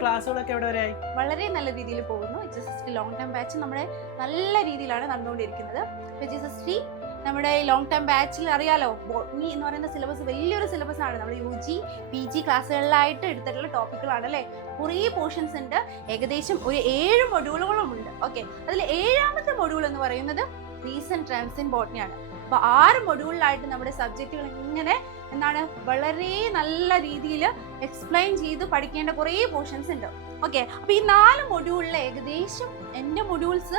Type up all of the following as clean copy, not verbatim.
ക്ലാസ്സുകളൊക്കെ എവിടെ വരെയായി? വളരെ നല്ല രീതിയിൽ പോകുന്നു. HSST ലോങ് ടൈം ബാച്ച് നമ്മുടെ നല്ല രീതിയിലാണ് നടന്നുകൊണ്ടിരിക്കുന്നത്. HSST നമ്മുടെ ലോങ് ടൈം ബാച്ചിൽ അറിയാലോ, ബോട്ടണി എന്ന് പറയുന്ന സിലബസ് വലിയൊരു സിലബസ് ആണ്. നമ്മൾ UG PG ക്ലാസ്സുകളിലായിട്ട് എടുത്തിട്ടുള്ള ടോപ്പിക്കുകളാണ് അല്ലേ. കുറേ പോർഷൻസ് ഉണ്ട്. ഏകദേശം ഒരു 7 മൊഡ്യൂളുകളും ഉണ്ട്. ഓക്കെ, അതിൽ 7ാമത്തെ മൊഡ്യൂൾ എന്ന് പറയുന്നത് റീസെന്റ് ട്രെൻഡ്സ് ഇൻ ബോട്ടണിയാണ്. അപ്പോൾ 6 മൊഡ്യൂളിലായിട്ട് നമ്മുടെ സബ്ജക്റ്റുകൾ ഇങ്ങനെ വളരെ നല്ല രീതിയിൽ എക്സ്പ്ലെയിൻ ചെയ്ത് പഠിക്കേണ്ട കുറേ പോർഷൻസ് ഉണ്ട്. ഓക്കെ, അപ്പോൾ ഈ 4 മൊഡ്യൂളിൽ ഏകദേശം എൻ്റെ മൊഡ്യൂൾസ്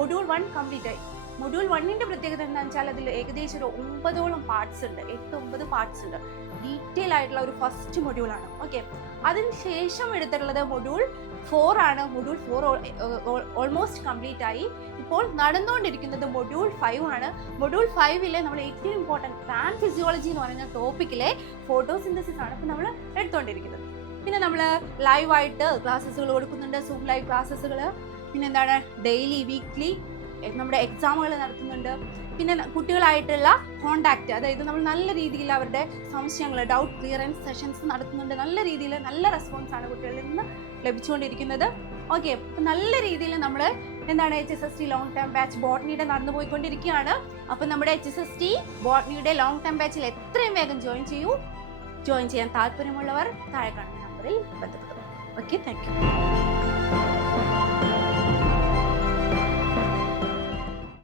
മൊഡ്യൂൾ 1 കംപ്ലീറ്റ് ആയി. മൊഡ്യൂൾ 1ന്റെ പ്രത്യേകത എന്താണെന്ന് വെച്ചാൽ അതിൽ ഏകദേശം ഒരു 9ഓളം പാർട്സ് ഉണ്ട്, 8-9 പാർട്സ് ഉണ്ട്. ഡീറ്റെയിൽ ആയിട്ടുള്ള ഒരു ഫസ്റ്റ് മൊഡ്യൂളാണ്. ഓക്കെ, അതിനുശേഷം എടുത്തിട്ടുള്ളത് മൊഡ്യൂൾ 4 ആണ്. മൊഡ്യൂൾ 4 ഓൾമോസ്റ്റ് കംപ്ലീറ്റ് ആയി. ഇപ്പോൾ നടന്നുകൊണ്ടിരിക്കുന്നത് മൊഡ്യൂൾ 5 ആണ്. മൊഡ്യൂൾ 5ലെ നമ്മൾ ഏറ്റവും ഇമ്പോർട്ടൻറ്റ് പ്ലാന്റ് ഫിസിയോളജി എന്ന് പറയുന്ന ടോപ്പിക്കിലെ ഫോട്ടോസിന്തസിസ് ആണ് ഇപ്പോൾ നമ്മൾ എടുത്തുകൊണ്ടിരിക്കുന്നത്. പിന്നെ നമ്മൾ ലൈവായിട്ട് ക്ലാസ്സസുകൾ കൊടുക്കുന്നുണ്ട്, സൂം ലൈവ് ക്ലാസ്സസുകൾ. പിന്നെ എന്താണ്, ഡെയിലി വീക്ക്ലി നമ്മുടെ എക്സാമുകൾ നടത്തുന്നുണ്ട്. പിന്നെ കുട്ടികളായിട്ടുള്ള കോണ്ടാക്ട്, അതായത് നമ്മൾ നല്ല രീതിയിൽ അവരുടെ സംശയങ്ങൾ, ഡൗട്ട് ക്ലിയറൻസ് സെഷൻസ് നടത്തുന്നുണ്ട്. നല്ല രീതിയിൽ നല്ല റെസ്പോൺസ് ആണ് കുട്ടികളിൽ നിന്ന് ലഭിച്ചുകൊണ്ടിരിക്കുന്നത്. ഓക്കെ, അപ്പം നല്ല രീതിയിൽ നമ്മൾ HSST ലോങ് ടൈം ബാച്ച് ബോട്ടണിയുടെ നടന്നു പോയിക്കൊണ്ടിരിക്കുകയാണ്. അപ്പം നമ്മുടെ HSST ബോട്ടണിയുടെ ലോങ് ടൈം ബാച്ചിൽ എത്രയും വേഗം ജോയിൻ ചെയ്യൂ. ജോയിൻ ചെയ്യാൻ താല്പര്യമുള്ളവർ താഴെ കാണുന്ന നമ്പറിൽ ബന്ധപ്പെടുക. Okay, thank you.